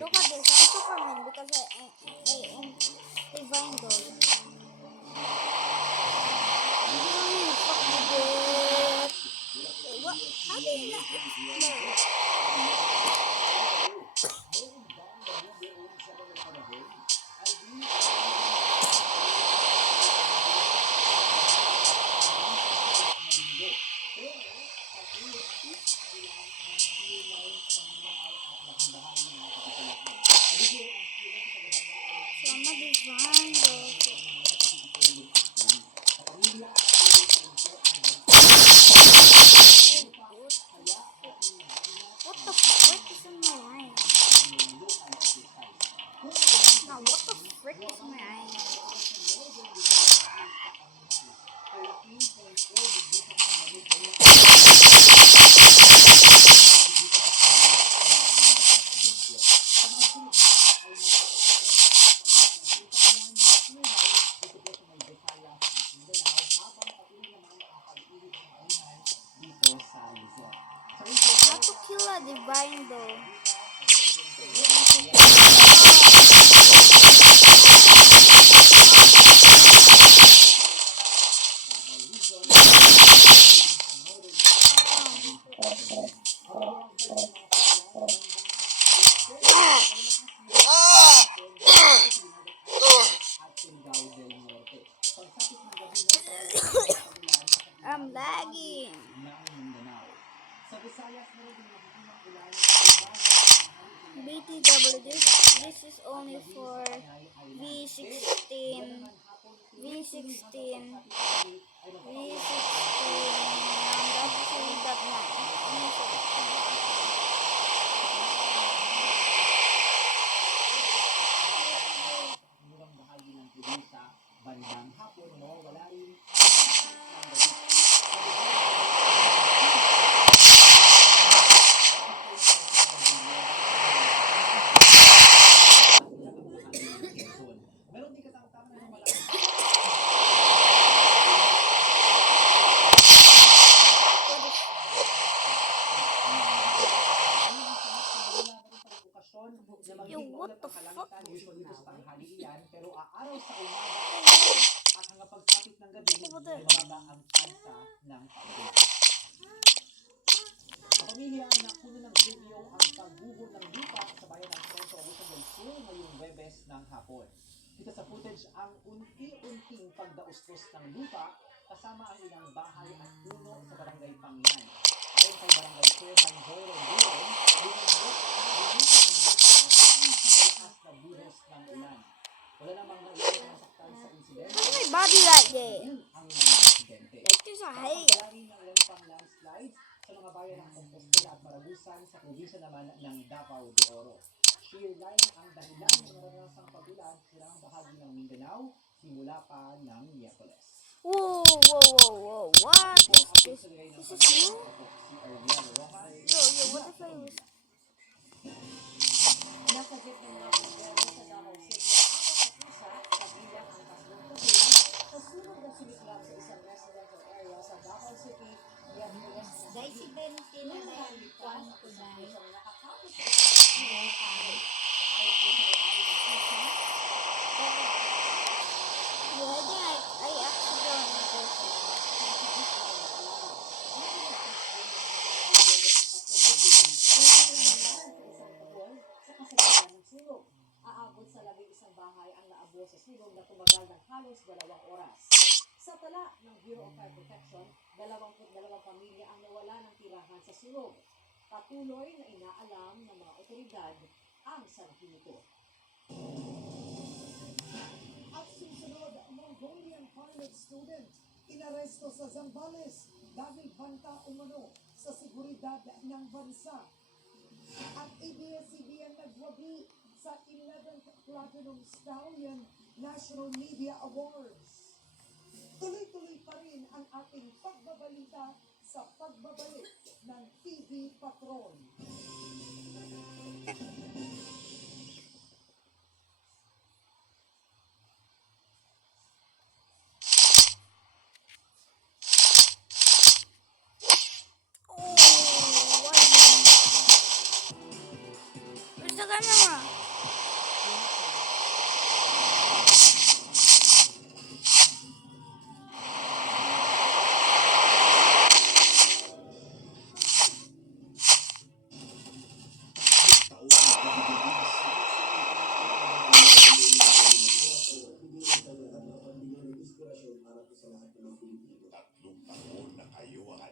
Look at this, I'm Superman because I am divine doll. Really fucking good. Wait, what? How do you not explode? So I'm a divine doll. What the frick is in my eye? Now what the frick is in my eye? How to kill a divine doll? I'm lagging. BTW, this is only for V16, V16, Yo, what the fuck? Over there. Pamilya na puno ng video ang pagguho ng lupa sa bayan ng Centro Augusto del Sur ngayong Webes ng hapon. Dito sa footage ang unti-unting pagdaustos ng lupa kasama ang ilang bahay at puno sa barangay Pangyan. Ayon kay barangay Chairman Joy Rendon, binanggit ang sa buhos ng ulan. Wala namang nailang nasaktan sa insidente. Look at my body right there. Ang mga residente. Like there's a hair. Ng lempang landslides sa mga bayan ng Compostela at Marabusan sa probinsya naman ng Davao de Oro. Shear line ang dahilan ng naranasang pagulan sa bahagi ng Mindanao simula pa ng Miyerkules. Whoa, whoa, whoa, whoa, what is this? This is new? Yo, what if I was... Nakagit ng mga bumbero sa Davao City ang apat na pusa sa bilang ang tatlong tuwing sa sunog ng sumiklab sa isang residential area sa Davao City. Dahil si Bentin na nailikwan ko dahil Nakakapit sa isang ay po sa may-ari ng pusa. Yeah, I actually don't know this. Aabot sa 11 bahay ang naabot sa sunog na tumagal ng halos 2 oras. Sa tala ng Bureau of Fire Protection, 22 pamilya ang nawala ng tirahan sa sunog. Patuloy na inaalam ng mga otoridad ang sanhi nito. At susunod, Mongolian pilot student inaresto sa Zambales dahil banta umano sa seguridad ng bansa. At ABS-CBN nagwagi sa 11th Platinum Stallion National Media Awards. Tuloy-tuloy pa rin ang ating pagbabalita sa pagbabalik ng TV Patrol. ka na nga. Tatlong taon na kayo ang